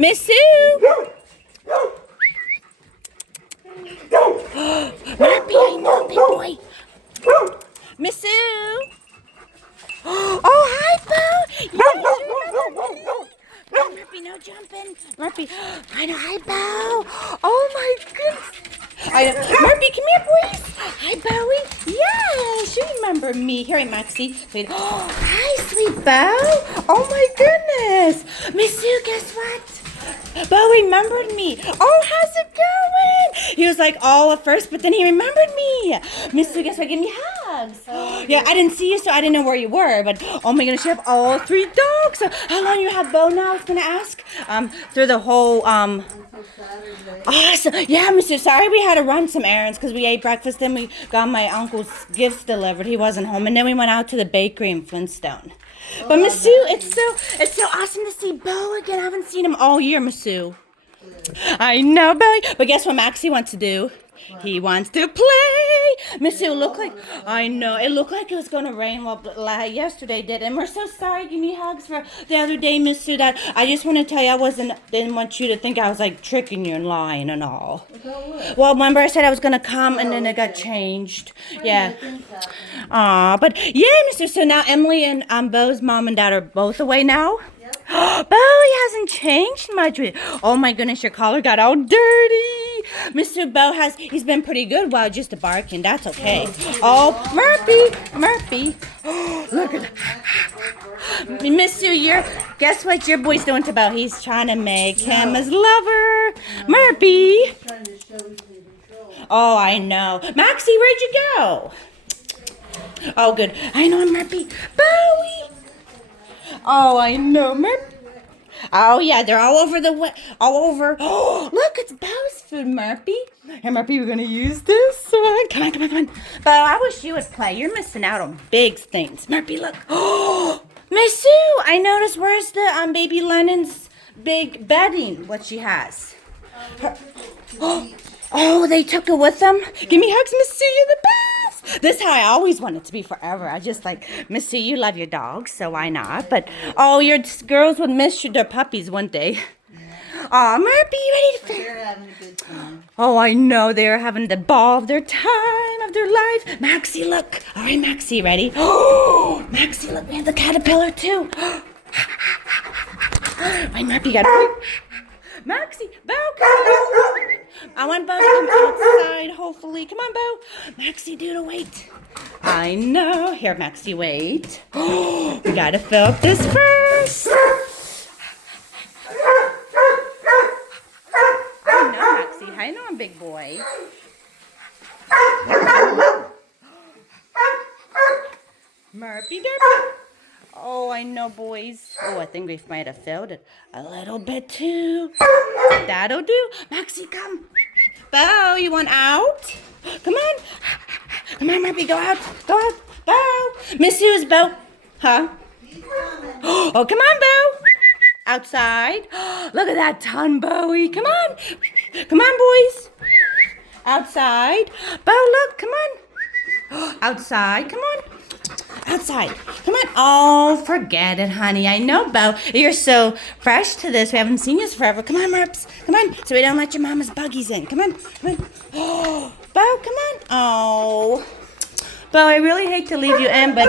Miss Sue! Murphy, I know, big boy. Miss Sue! Oh, hi, Beau! Yes, you remember me. No, Murphy, no jumping. Murphy, I know, hi, Beau. Oh, my goodness. Murphy, come here, please. Hi, Bowie. Yes, you remember me. Here, Maxi. Wait. Oh, hi, sweet Beau. Oh, my goodness. Miss Sue, guess what? Beau remembered me. Oh, how's it going? He was like all at first, but then he remembered me. Miss Sue, guess what? Give me hugs. Yeah, I didn't see you, so I didn't know where you were. But oh my goodness, you have all 3 dogs. So how long you have Beau now? I was gonna ask. Through the whole Awesome. Yeah, Miss Sue. Sorry, we had to run some errands because we ate breakfast. Then we got my uncle's gifts delivered. He wasn't home, and then we went out to the bakery in Flintstone. But Miss Sue, it's so awesome to see Beau again. I haven't seen him all year, Miss Sue. I know, Bowie. But guess what Maxi wants to do? He wants to play. Miss Sue, I know, it looked like it was going to rain yesterday did. And we're so sorry. Give me hugs for the other day, Miss Sue. That I just want to tell you, didn't want you to think I was like tricking you and lying and all. Well, remember I said I was going to come and then it got changed. Yeah. But yeah, Miss Sue. So now Emily and Beau's mom and dad are both away now. Beau, he hasn't changed much. Oh my goodness, your collar got all dirty. Mr. Beau he's been pretty good while just barking. That's okay. Oh, Murphy. Look at that. Miss Sue, guess what your boy's doing to Beau? He's trying to make him his lover. Murphy. Oh, I know. Maxi, where'd you go? Oh, good. I know, Murphy. Bowie. Oh, I know, Murphy. Oh, yeah, they're all over all over. Oh, look, it's Beau's food, Murphy. Hey, Murphy, we're going to use this one. Come on. Beau, I wish you would play. You're missing out on big things. Murphy, look. Oh, Miss Sue, I noticed where's the baby Lennon's big bedding, what she has. Oh, they took it with them? Give me hugs, Miss Sue, you're the best. This is how I always want it to be forever. I just Miss Sue, you love your dogs, so why not? But, your girls would miss their puppies, wouldn't they? Oh, Murphy, you ready to finish? They're having a good time. Oh, I know. They're having the ball of their time, of their life. Maxi, look. All right, Maxi, ready? Oh, Maxi, look. We have the caterpillar, too. Wait, Murphy, got Maxi, Beau, come. I want Beau to come outside, hopefully. Come on, Beau. Maxi, do the wait. I know. Here, Maxi, wait. We got to fill up this first. I know I'm big boy. Murphy Derpy. Oh, I know, boys. Oh, I think we might have filled it a little bit too. That'll do. Maxi, come. Beau, you want out? Come on. Come on, Murphy, go out. Beau. Miss Sue's Beau. Huh? Oh, come on, Beau. Outside. Look at that ton, Bowie. Come on. Come on, boys. Outside. Beau, look. Come on. Outside. Come on. Outside. Come on. Oh, forget it, honey. I know, Beau. You're so fresh to this. We haven't seen you forever. Come on, Merps. Come on. So we don't let your mama's buggies in. Come on. Oh, Beau, come on. Oh. Beau, I really hate to leave you in, but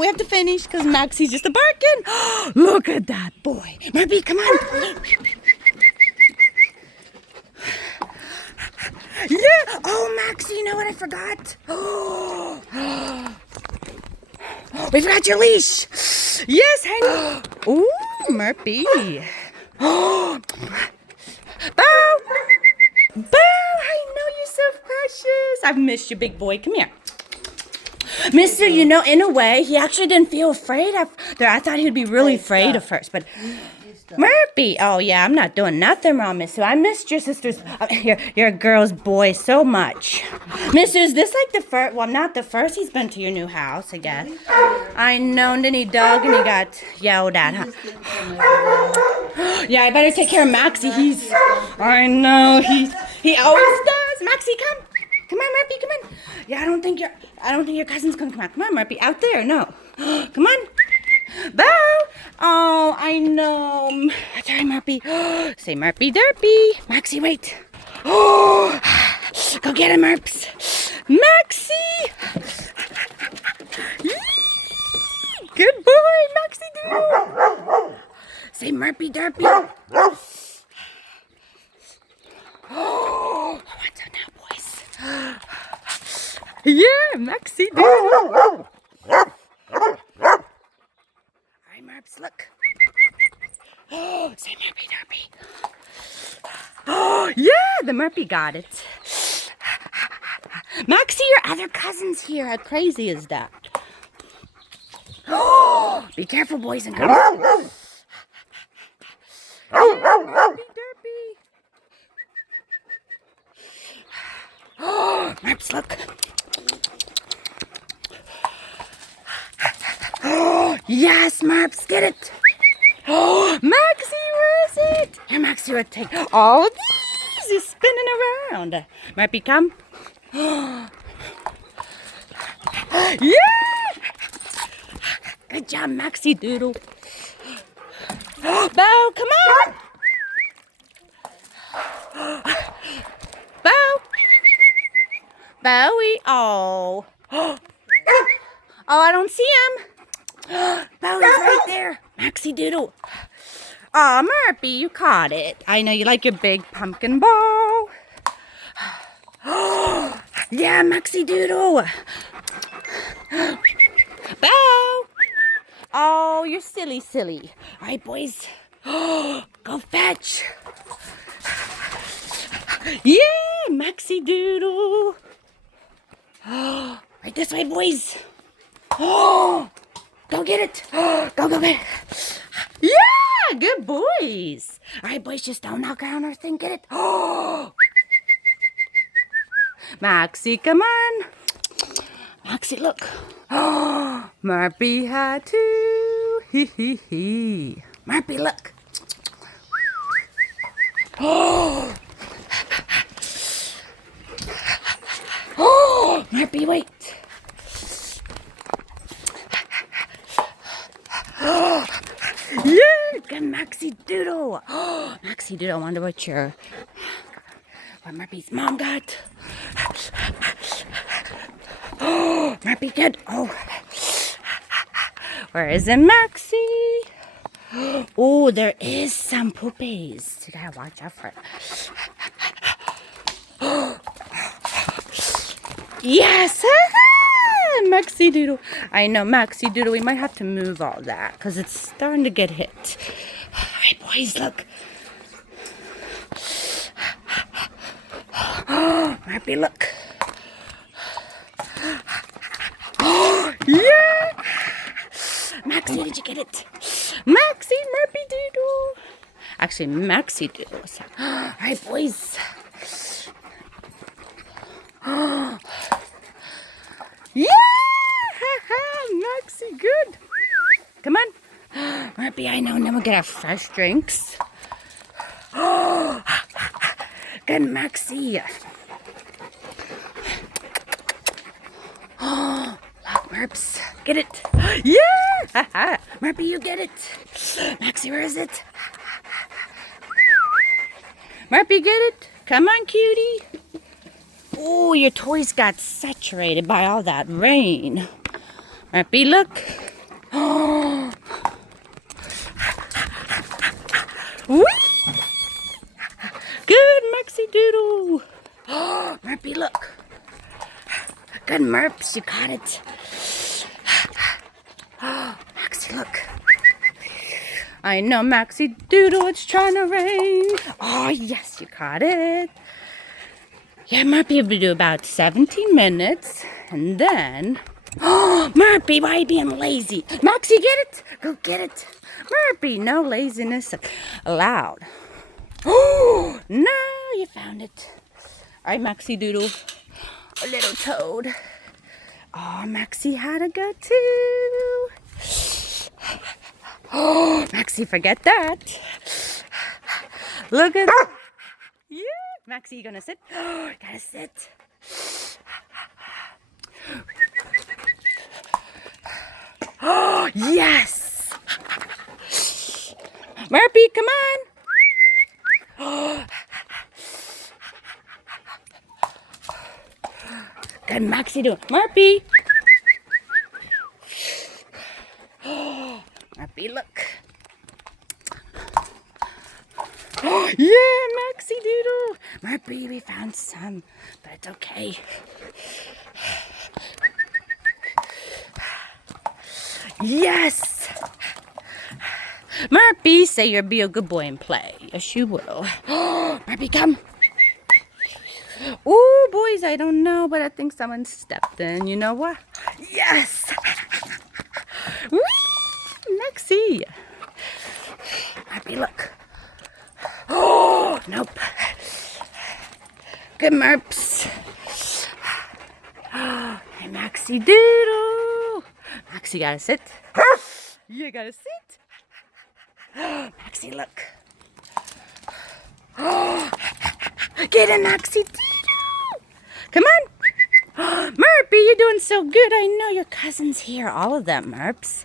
we have to finish because Maxi's just barking. Look at that boy. Murphy, come on. Yeah. Oh, Maxi, you know what I forgot? We forgot your leash. Yes, hang. Ooh, Murphy. Beau. Beau, I know you're so precious. I've missed you, big boy. Come here. Mister, in a way, he actually didn't feel afraid after. I thought he'd be really afraid at first, but Murphy, oh yeah, I'm not doing nothing wrong, Mister. I missed your sister's, your girl's boy so much. Mister, is this like the first? Well, not the first. He's been to your new house, I guess. I know, and then he dug and he got yelled at, huh? Yeah, I better take care of Maxi. I know, he always does. Maxi, come. Come on, Murphy, come on. Yeah, I don't think your cousin's gonna come out. Come on, Murphy, out there, no. Come on. Beau, Oh, I know. Sorry, Murphy. Say Murphy Derpy. Maxi, wait. Oh, go get him, Merps. Maxi! Good boy, Maxi Doodle. Say Murphy Derpy. Oh, what's up now, boys? Yeah, Maxi Doodle. Alright, Merps, look. Oh, say Murphy Derpy. Oh, yeah, the Murphy got it. Maxi, your other cousin's here. How crazy is that? Oh, be careful, boys and girls. Murphy Derpy. Oh, Merps, look. Oh, yes, Merps, get it. Oh, Maxi, where is it? Here, Maxi, would take all these. He's spinning around. Murphy, come. Yeah! Good job, Maxi Doodle. Beau, come on. Beau. Bowie. Oh. Oh, I don't see him. Bowie's right there. Maxi Doodle. Aw, Murphy, you caught it. I know you like your big pumpkin ball. Yeah, Maxi Doodle. Beau. Oh, you're silly, silly. All right, boys. Go fetch. Yeah, Maxi Doodle. Right this way, boys. Oh, go get it. Go get it. Yeah, good boys. All right, boys, just don't knock around or thing. Get it. Oh, Maxi, come on. Maxi, look. Oh, Murphy had two. Hee hee hee. Murphy, look. Oh. Oh, Murphy, wait. Yeah, good Maxi Doodle. Oh, Maxi Doodle, I wonder what Murphy's mom got. Oh, Murphy, good. Oh, where is it, Maxi? Oh, there is some poopies. You gotta watch out for it. Yes! Maxi Doodle. I know, Maxi Doodle. We might have to move all that because it's starting to get hit. All right, boys, look. Murphy, look. Oh, yeah! Maxi, did you get it? Maxi, Murphy Doodle. Actually, Maxi Doodle. All right, boys. Yeah! Maxi, good. Come on. Murphy, I know. Now we'll get our fresh drinks. Good, Maxi. Look, Merps. Get it. Yeah! Murphy, you get it. Maxi, where is it? Murphy, get it. Come on, cutie. Oh, your toys got saturated by all that rain. Murphy, look. Oh. Good, Maxi Doodle. Oh, Murphy, look. Good, Merps, you caught it. Oh, Maxi, look. I know, Maxi Doodle, it's trying to rain. Oh, yes, you caught it. Yeah, Murphy will do about 17 minutes. And then... Oh, Murphy, why are you being lazy? Maxi, get it. Go get it. Murphy, no laziness allowed. Oh, no, you found it. All right, Maxi Doodle. A little toad. Oh, Maxi had to go too. Oh, Maxi, forget that. Look at that. Yeah. Maxi, you gonna sit? Oh, gotta sit. Oh, yes. Murphy, come on. Good, Maxi doing. Murphy. Murphy, look. Yeah, Maxi Doodle. Murphy, we found some, but it's okay. Yes. Murphy, say you'll be a good boy and play. Yes, you will. Murphy, come. Ooh, boys, I don't know, but I think someone stepped in. You know what? Yes. Whee! Maxi. Murphy, look. Oh, nope. Good Merps. Hey, Maxi Doodle. Maxi, gotta sit. You gotta sit. Maxi, look. Get in, Maxi Doodle. Come on. Murphy, you're doing so good. I know your cousin's here. All of them, Merps.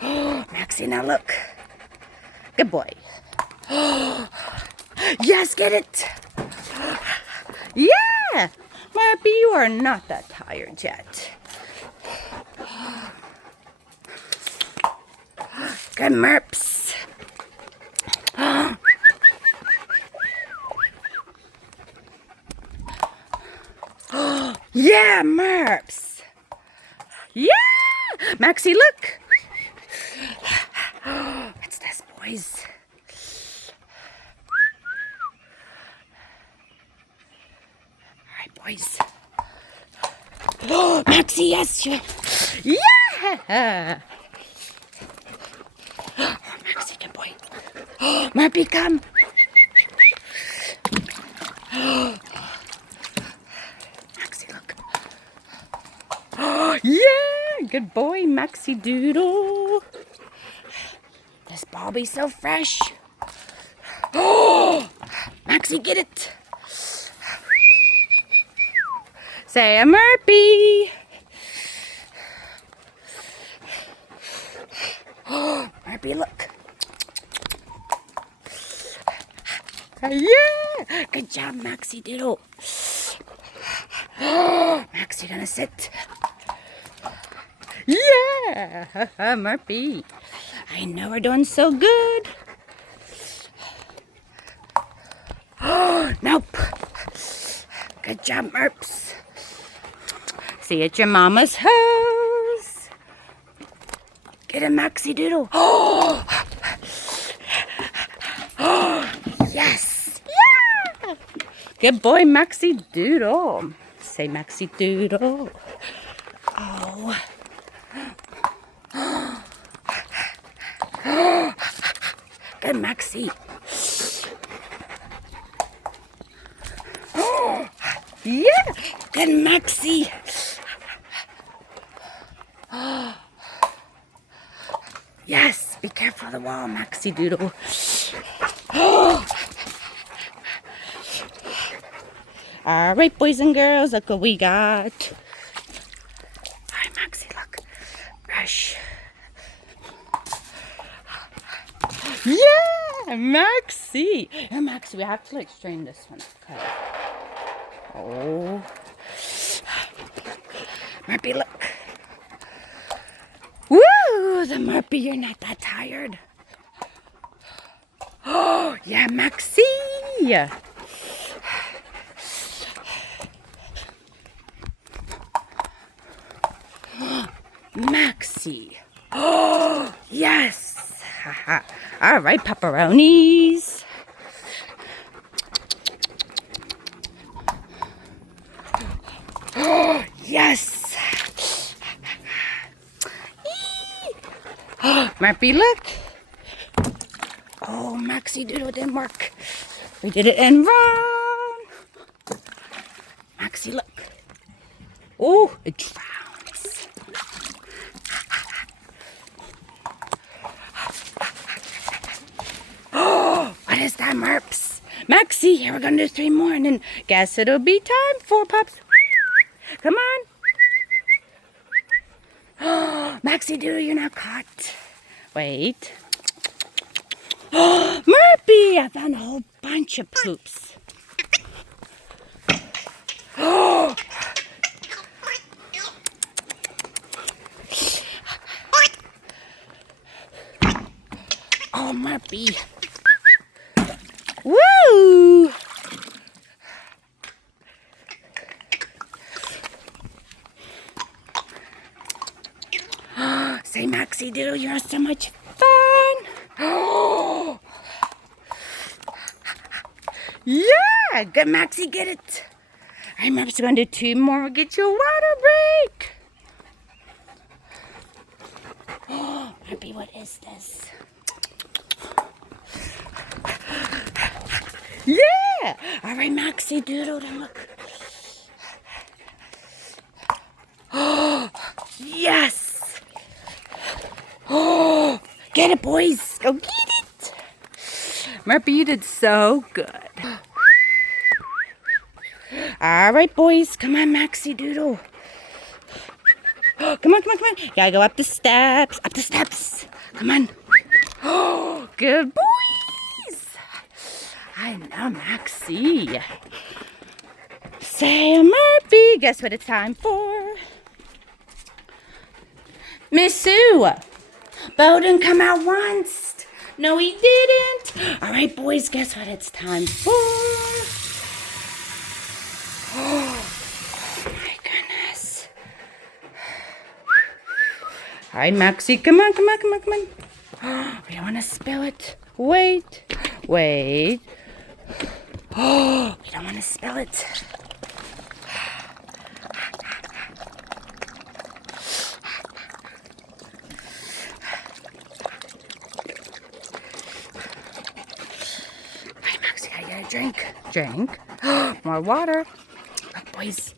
Maxi, now look. Good boy. Yes, get it. Yeah. Murphy, you are not that tired yet. Good Merps. Yeah, Merps. Yeah. Maxi, look. What's this, boys? All right, boys. Maxi, yes. Yeah. Maxi, good boy. Murphy, come. Maxi, look. Yeah, good boy, Maxi Doodle. This ball be so fresh. Oh, Maxi, get it. Say a Murphy. Oh, Murphy, look. Yeah, good job, Maxi Doodle. Oh, Maxi gonna sit. Yeah, Murphy. I know we're doing so good. Oh, nope. Good job, Merps. See you at your mama's house. Get a Maxi Doodle. Oh, yes. Yeah. Good boy, Maxi Doodle. Say Maxi Doodle. Oh. Good, Maxi. Oh, yeah. Good, Maxi. Yes. Be careful of the wall, Maxi Doodle. All right, boys and girls, look what we got. All right, Maxi, look. Brush. Yeah, Maxi. Here, Maxi, we have to like strain this one. Okay. Oh. Murphy, look. Woo! The Murphy, you're not that tired. Oh, yeah, Maxi. Maxi. Oh, yes. All right, pepperonis. Oh, yes. Murphy, look. Oh, Maxi Doodle didn't work. We did it in wrong. Maxi, look. Oh, it drowns. Oh, what is that, Merps? Maxi, here we're gonna do 3 more, and then guess it'll be time for pups. Come on. Oh, Maxi Doodle, you're not caught. Wait. Murphy! I found a whole bunch of poops. Oh, Murphy. Woo! Say, Maxi Doodle, you're so much fun. Yeah, good, Maxi, get it. I remember we're going to do 2 more. We'll get you a water break. Murphy, what is this? Yeah! All right, Maxi Doodle, then look. Yes! Get it, boys. Go get it. Murphy, you did so good. All right, boys. Come on, Maxi Doodle. Come on, come on, come on. You gotta go up the steps. Up the steps. Come on. Good boys. I know, Maxi. Say, Murphy, guess what it's time for? Miss Sue. Beau didn't come out once. No, he didn't. All right, boys, guess what it's time for? Oh, my goodness. All right, Maxi, come on, come on, come on, come on. We don't want to spill it. Wait, wait. Oh, we don't want to spill it. All right, Maxi, I gotta drink. Drink. More water. Look, boys.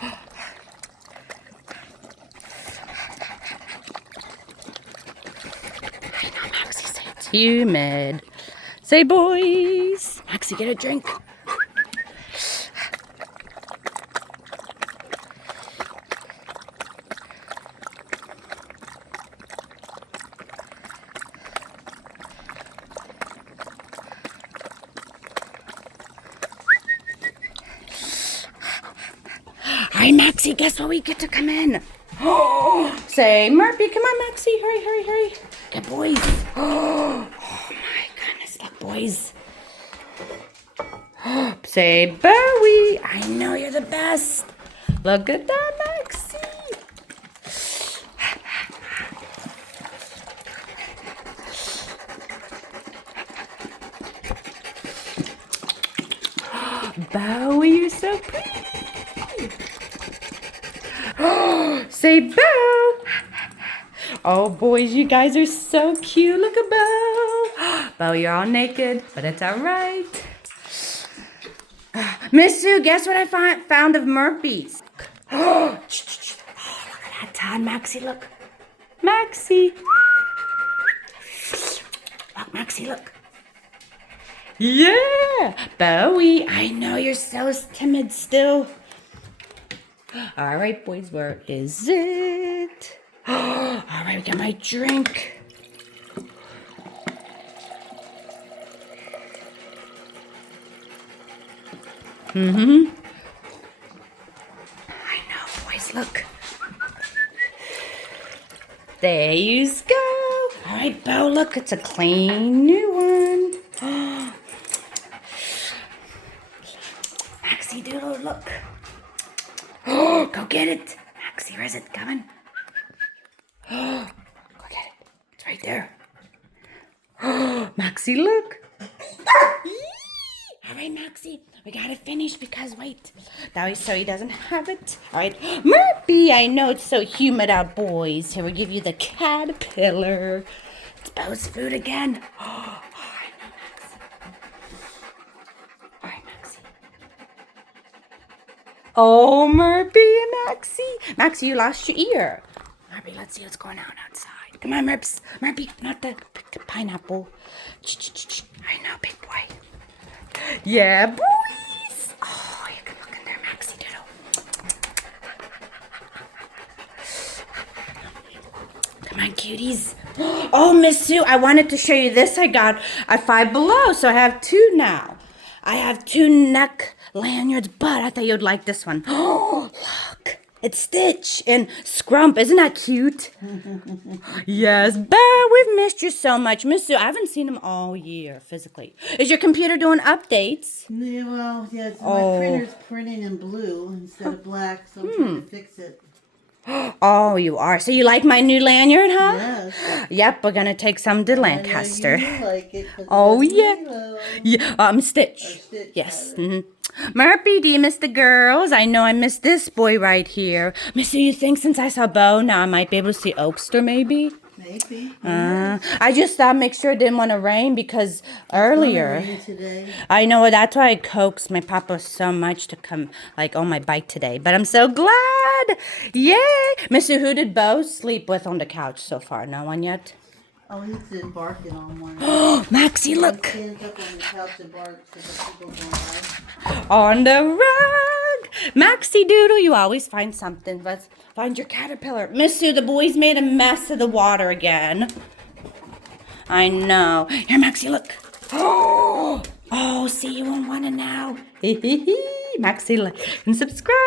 I know, Maxi, say it's humid. Say, boys. Maxi, get a drink. All right, Maxi, guess what? We get to come in. Say, Murphy, come on, Maxi. Hurry, hurry, hurry. Good boys. Oh, my goodness. Look, boys. Say, Bowie. I know you're the best. Look at that, Maxi. Bowie, you're so pretty. Say, Beau. Oh, boys, you guys are so cute. Look at Beau. Beau, you're all naked, but it's all right. Miss Sue, guess what I found of Murphy's? Oh, look at that, Todd. Maxi, look. Maxi. Look, Maxi, look. Yeah. Bowie, I know you're so timid still. All right, boys, where is it? All right, we got my drink. I know, boys, look. There you go. All right, Beau, look, it's a clean new one. Maxi Doodle, look. Oh, go get it. Maxi, where is it coming? Oh, go get it. It's right there. Oh, Maxi, look. All right, Maxi, we gotta finish because, wait, that way so he doesn't have it. All right, Murphy, I know it's so humid out, boys. Here, we give you the caterpillar. It's Beau's food again. Oh, I know, Maxi. All right, Maxi. Oh, Murphy and Maxi. Maxi, you lost your ear. Murphy, let's see what's going on outside. Come on, Murphy, not the pineapple. I know, big boy. Yeah, boys. Oh, you can look in there, Maxi Doodle. Come on, cuties. Oh, Miss Sue, I wanted to show you this I got at Five Below, so I have two now. I have two neck lanyards, but I thought you'd like this one. Oh, look. It's Stitch and Scrump. Isn't that cute? Yes, Beau, we've missed you so much. Miss Sue, I haven't seen him all year physically. Is your computer doing updates? Yeah, well, yes, my printer's printing in blue instead of black, so I'm trying to fix it. Oh, you are. So you like my new lanyard, huh? Yes. Yep, we're gonna take some to Lancaster. I know you like it. Oh, yeah. Lilo. Yeah, Stitch. Stitch. Yes. Murphy, do you miss the girls? I know I miss this boy right here. Miss, do you think since I saw Beau, now I might be able to see Oakster maybe? Maybe. I just thought make sure it didn't want to rain because earlier. It's gonna rain today. I know, that's why I coaxed my papa so much to come like on my bike today. But I'm so glad. Yay. Mr. Who did Beau sleep with on the couch so far? No one yet? Oh, he's been barking on one. Maxi, look. He stands up on the couch and barks so the people go by. On the rug. Maxi Doodle, you always find something. Let's find your caterpillar. Miss Sue, the boys made a mess of the water again. I know. Here, Maxi, look. Oh, see you in one and now. Maxi, like and subscribe.